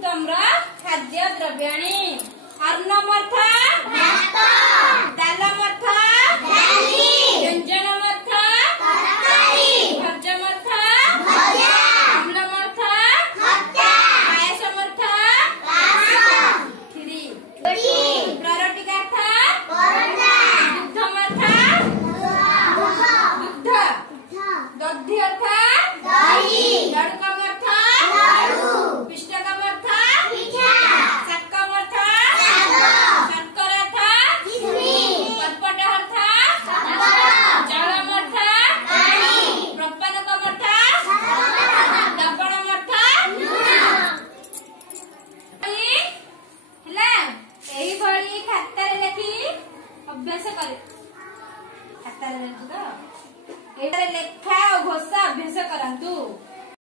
प्रकृतम्र खाद्य द्रव्याणि अर्णमर्थ भात दालमर्थ दाली व्यंजनमर्थ तरकारी भोजमर्थ भजा अम्लमर्थ खट्टा पायसमर्थ पायस खिरी प्ररटिकार्थ परोटा दुग्धमर्थ दुग्ध दध्यर्थ दही